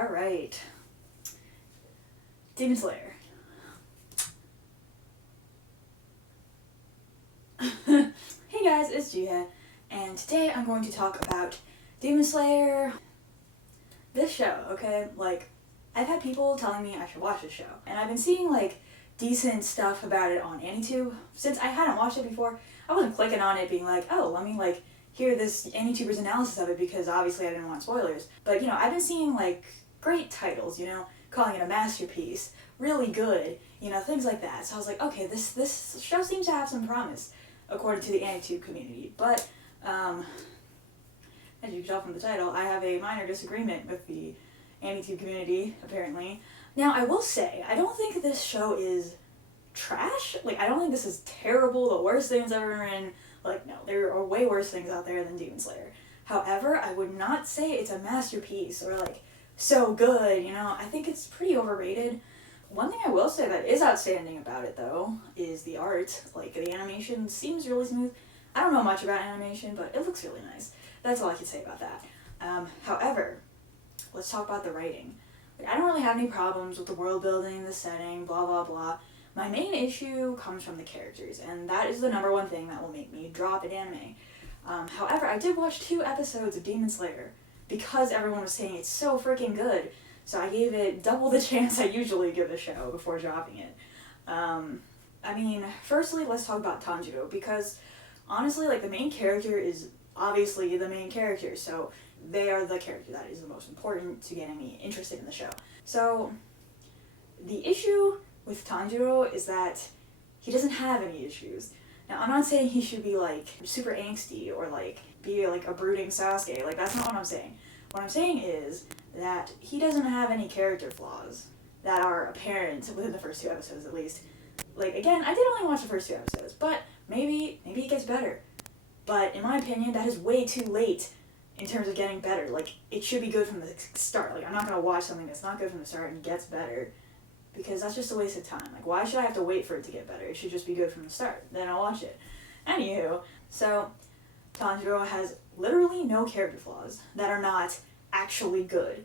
Alright. Demon Slayer. Hey guys, it's Jiha, and today I'm going to talk about Demon Slayer. This show, okay? Like, I've had people telling me I should watch this show, and I've been seeing, like, decent stuff about it on AniTube. Since I hadn't watched it before, I wasn't clicking on it being like, oh, let me, like, hear this AniTuber's analysis of it, because obviously I didn't want spoilers. But, you know, I've been seeing, like, great titles, you know, calling it a masterpiece, really good, you know, things like that. So I was like, okay, this show seems to have some promise, according to the AniTube community. But, as you can tell from the title, I have a minor disagreement with the AniTube community, apparently. Now, I will say, I don't think this show is trash. Like, I don't think this is terrible, the worst thing it's ever been. Like, no, there are way worse things out there than Demon Slayer. However, I would not say it's a masterpiece or, like, so good, you know? I think it's pretty overrated. One thing I will say that is outstanding about it, though, is the art. Like, the animation seems really smooth. I don't know much about animation, but it looks really nice. That's all I can say about that. However, let's talk about the writing. Like, I don't really have any problems with the world building, the setting, blah, blah, blah. My main issue comes from the characters, and that is the number one thing that will make me drop an anime. However, I did watch 2 episodes of Demon Slayer because everyone was saying it's so freaking good. So I gave it double the chance I usually give a show before dropping it. I mean, firstly, let's talk about Tanjiro, because honestly, like, the main character is obviously the main character, so they are the character that is the most important to getting me interested in the show. So, the issue with Tanjiro is that he doesn't have any issues. Now, I'm not saying he should be, like, super angsty or, like, be, like, a brooding Sasuke. Like, that's not what I'm saying. What I'm saying is that he doesn't have any character flaws that are apparent within the first 2 episodes, at least. Like, again, I did only watch the first 2 episodes, but maybe it gets better. But in my opinion, that is way too late in terms of getting better. Like, it should be good from the start. Like, I'm not going to watch something that's not good from the start and gets better, because that's just a waste of time. Like, why should I have to wait for it to get better? It should just be good from the start. Then I'll watch it. Anywho, so Tanjiro has literally no character flaws that are not actually good.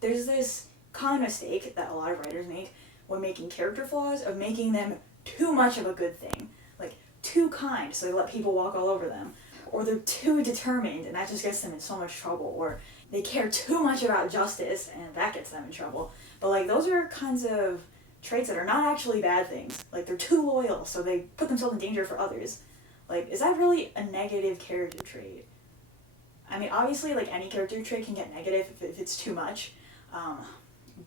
There's this common mistake that a lot of writers make when making character flaws of making them too much of a good thing. Like, too kind, so they let people walk all over them. Or they're too determined, and that just gets them in so much trouble. Or they care too much about justice, and that gets them in trouble. But, like, those are kinds of traits that are not actually bad things. Like, they're too loyal, so they put themselves in danger for others. Like, is that really a negative character trait? I mean, obviously, like, any character trait can get negative if it's too much.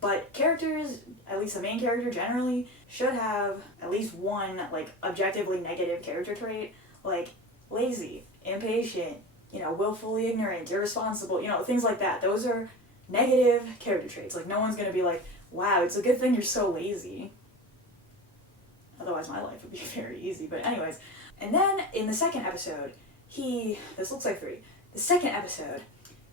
But characters, at least the main character generally, should have at least one, like, objectively negative character trait. Like, lazy, impatient, you know, willfully ignorant, irresponsible, you know, things like that. Those are negative character traits. Like, no one's gonna be like, wow, it's a good thing you're so lazy. Otherwise my life would be very easy, but anyways. And then, in the second episode, this looks like 3. The second episode,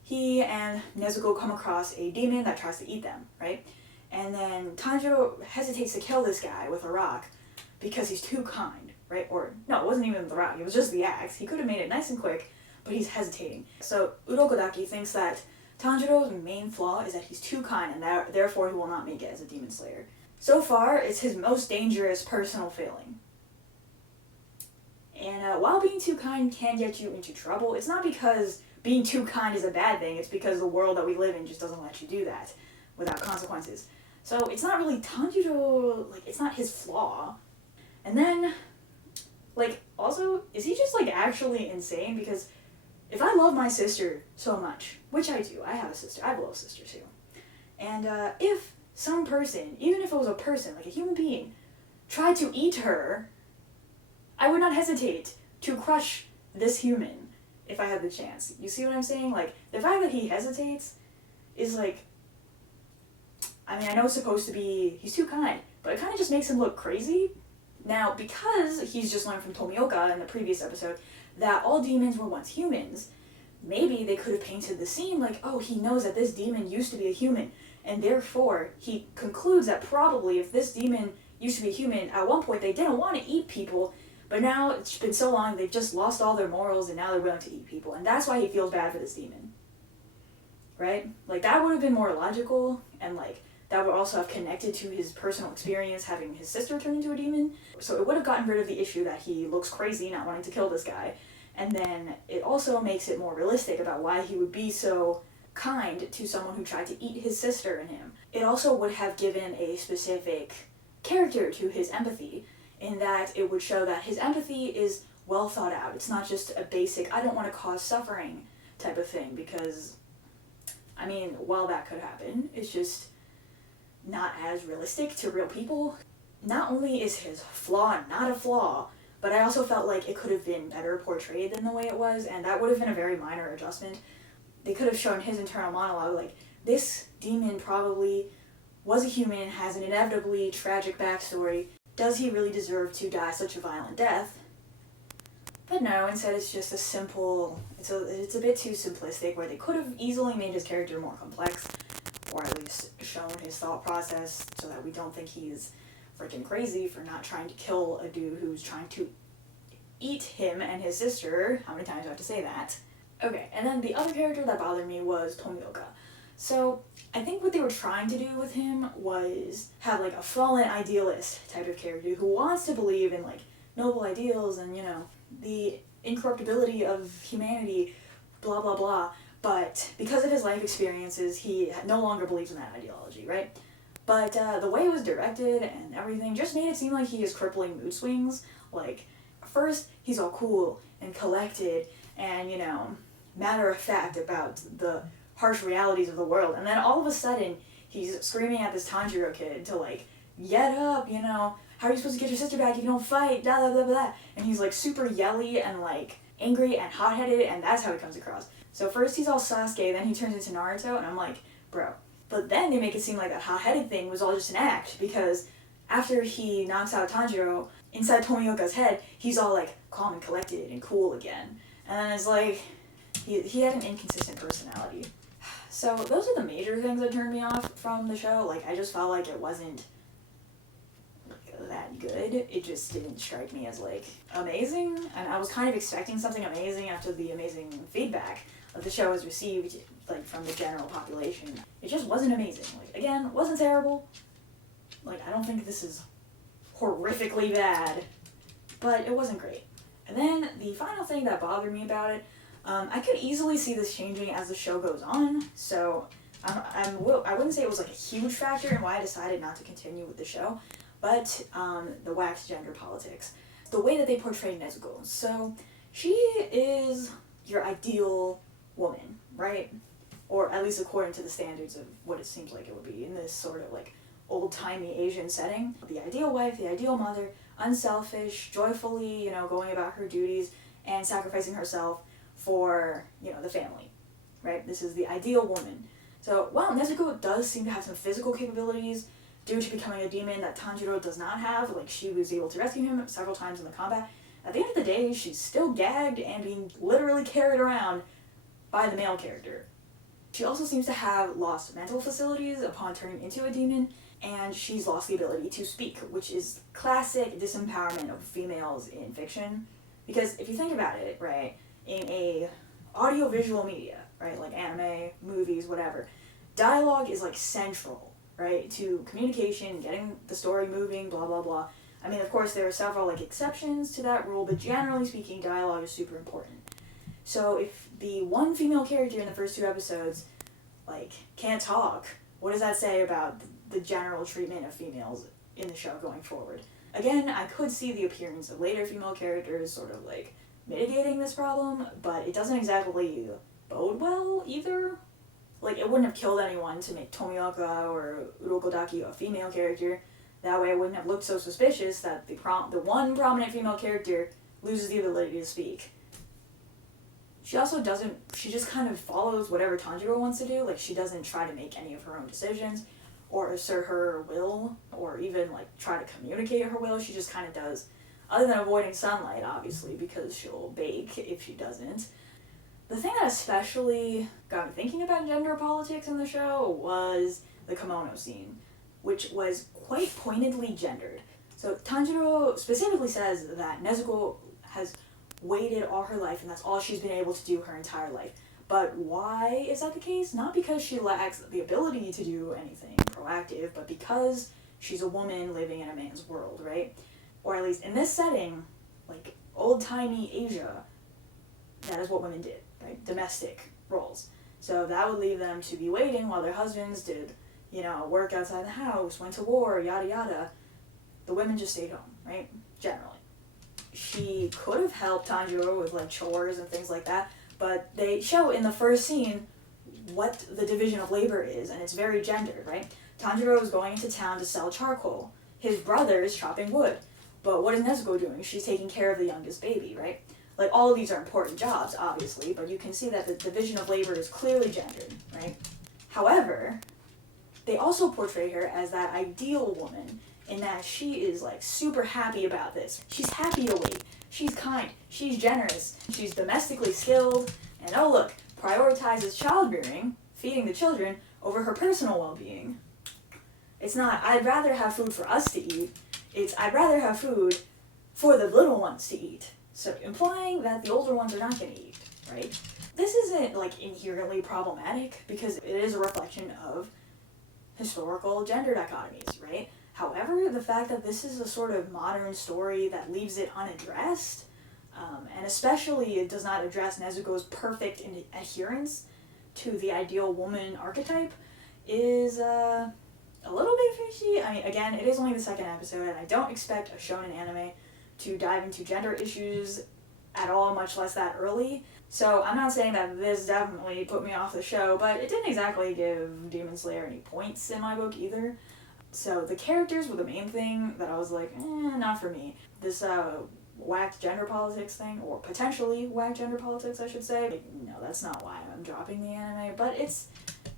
he and Nezuko come across a demon that tries to eat them, right? And then Tanjiro hesitates to kill this guy with a rock because he's too kind, right? Or, no, it wasn't even the rock, it was just the axe. He could have made it nice and quick, but he's hesitating. So Urokodaki thinks that Tanjiro's main flaw is that he's too kind, and therefore he will not make it as a demon slayer. So far, it's his most dangerous personal failing. And while being too kind can get you into trouble, it's not because being too kind is a bad thing, it's because the world that we live in just doesn't let you do that without consequences. So it's not really Tanjiro, like, it's not his flaw. And then, like, also, is he just, like, actually insane? Because if I love my sister so much, which I do, I have a sister, I have a little sister too, and if some person, even if it was a person, like a human being, tried to eat her, I would not hesitate to crush this human if I had the chance. You see what I'm saying? Like, the fact that he hesitates is, like, I mean, I know it's supposed to be, he's too kind, but it kind of just makes him look crazy. Now, because he's just learned from Tomioka in the previous episode that all demons were once humans, maybe they could have painted the scene like, oh, he knows that this demon used to be a human, and therefore he concludes that probably if this demon used to be a human, at one point they didn't want to eat people, but now it's been so long they've just lost all their morals and now they're willing to eat people, and that's why he feels bad for this demon. right? Like, that would have been more logical, and, like, that would also have connected to his personal experience having his sister turn into a demon. So it would have gotten rid of the issue that he looks crazy not wanting to kill this guy. And then it also makes it more realistic about why he would be so kind to someone who tried to eat his sister and him. It also would have given a specific character to his empathy, in that it would show that his empathy is well thought out. It's not just a basic, I don't want to cause suffering type of thing, because, I mean, while that could happen, it's just not as realistic to real people. Not only is his flaw not a flaw, but I also felt like it could have been better portrayed than the way it was, and that would have been a very minor adjustment. They could have shown his internal monologue, like, this demon probably was a human, has an inevitably tragic backstory. Does he really deserve to die such a violent death? But no, instead it's just a simple, it's a bit too simplistic, where they could have easily made his character more complex, or at least shown his thought process so that we don't think he's freaking crazy for not trying to kill a dude who's trying to eat him and his sister. How many times do I have to say that? Okay, and then the other character that bothered me was Tomioka. So, I think what they were trying to do with him was have, like, a fallen idealist type of character who wants to believe in, like, noble ideals and, you know, the incorruptibility of humanity, blah blah blah, but because of his life experiences, he no longer believes in that ideology, right? But the way it was directed and everything just made it seem like he has crippling mood swings. Like, first, he's all cool and collected and, you know, matter-of-fact about the harsh realities of the world, and then all of a sudden, he's screaming at this Tanjiro kid to, like, get up, you know, how are you supposed to get your sister back if you don't fight, blah blah blah blah, and he's, like, super yelly and, like, angry and hot-headed, and that's how he comes across. So first he's all Sasuke, then he turns into Naruto, and I'm like, bro. But then they make it seem like that hot-headed thing was all just an act, because after he knocks out Tanjiro, inside Tomioka's head, he's all, like, calm and collected and cool again. And then it's like, he had an inconsistent personality. So those are the major things that turned me off from the show. Like, I just felt like it wasn't, like, that good. It just didn't strike me as, like, amazing. And I was kind of expecting something amazing after the amazing feedback that the show has received, like, from the general population. It just wasn't amazing. Like, again, wasn't terrible. Like, I don't think this is horrifically bad, but it wasn't great. And then the final thing that bothered me about it, I could easily see this changing as the show goes on, so I wouldn't say it was, like, a huge factor in why I decided not to continue with the show, but the wax gender politics. The way that they portray Nezuko. So, she is your ideal woman, right? Or at least according to the standards of what it seems like it would be in this sort of, like, old-timey Asian setting. The ideal wife, the ideal mother, unselfish, joyfully, you know, going about her duties and sacrificing herself for, you know, the family, right? This is the ideal woman. So, while Nezuko does seem to have some physical capabilities due to becoming a demon that Tanjiro does not have, like, she was able to rescue him several times in the combat, at the end of the day, she's still gagged and being literally carried around by the male character. She also seems to have lost mental facilities upon turning into a demon, and she's lost the ability to speak, which is classic disempowerment of females in fiction. Because if you think about it, right, in a audiovisual media, right, like anime, movies, whatever, dialogue is, like, central, right, to communication, getting the story moving, blah blah blah. I mean, of course, there are several, like, exceptions to that rule, but generally speaking, dialogue is super important. So if the one female character in the first 2 episodes, like, can't talk, what does that say about the general treatment of females in the show going forward? Again, I could see the appearance of later female characters sort of, like, mitigating this problem, but it doesn't exactly bode well either. Like, it wouldn't have killed anyone to make Tomioka or Urokodaki a female character. That way it wouldn't have looked so suspicious that the one prominent female character loses the ability to speak. She also doesn't, she just kind of follows whatever Tanjiro wants to do. Like, she doesn't try to make any of her own decisions or assert her will or even, like, try to communicate her will. She just kind of does, other than avoiding sunlight, obviously, because she'll bake if she doesn't. The thing that especially got me thinking about gender politics in the show was the kimono scene, which was quite pointedly gendered. So Tanjiro specifically says that Nezuko has waited all her life and that's all she's been able to do her entire life. But why is that the case? Not because she lacks the ability to do anything proactive, but because she's a woman living in a man's world, right? Or at least in this setting, like old-timey Asia, that is what women did, right? Domestic roles. So that would leave them to be waiting while their husbands did, work outside the house, went to war, yada yada. The women just stayed home, right? Generally. She could have helped Tanjiro with like chores and things like that, but they show in the first scene what the division of labor is, and it's very gendered, right? Tanjiro is going into town to sell charcoal. His brother is chopping wood. But what is Nezuko doing? She's taking care of the youngest baby, right? Like, all of these are important jobs, obviously, but you can see that the division of labor is clearly gendered, right? However, they also portray her as that ideal woman in that she is, like, super happy about this. She's happy to wait. She's kind. She's generous. She's domestically skilled. And, oh, look, prioritizes childbearing, feeding the children, over her personal well-being. It's not, I'd rather have food for us to eat. It's, I'd rather have food for the little ones to eat. So implying that the older ones are not going to eat, right? This isn't, like, inherently problematic because it is a reflection of historical gender dichotomies, right? However, the fact that this is a sort of modern story that leaves it unaddressed, and especially it does not address Nezuko's perfect adherence to the ideal woman archetype, is a little bit fishy. I mean, again, it is only the second episode, and I don't expect a shonen anime to dive into gender issues at all, much less that early. So I'm not saying that this definitely put me off the show, but it didn't exactly give Demon Slayer any points in my book either. So the characters were the main thing that I was like, not for me. This whacked gender politics thing, or potentially whacked gender politics, I should say. Like, no, that's not why I'm dropping the anime, but it's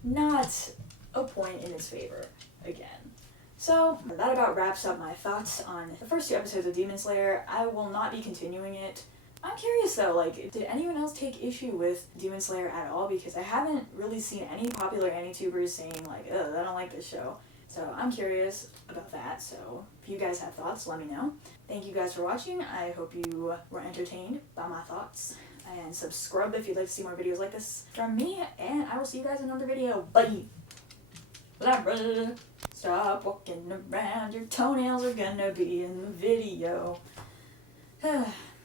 not a point in its favor, again. So, that about wraps up my thoughts on the first 2 episodes of Demon Slayer. I will not be continuing it. I'm curious though, like, did anyone else take issue with Demon Slayer at all? Because I haven't really seen any popular AniTubers saying, like, ugh, I don't like this show. So, I'm curious about that, so if you guys have thoughts, let me know. Thank you guys for watching. I hope you were entertained by my thoughts. And subscribe if you'd like to see more videos like this from me, and I will see you guys in another video. Bye! Stop walking around, your toenails are gonna be in the video.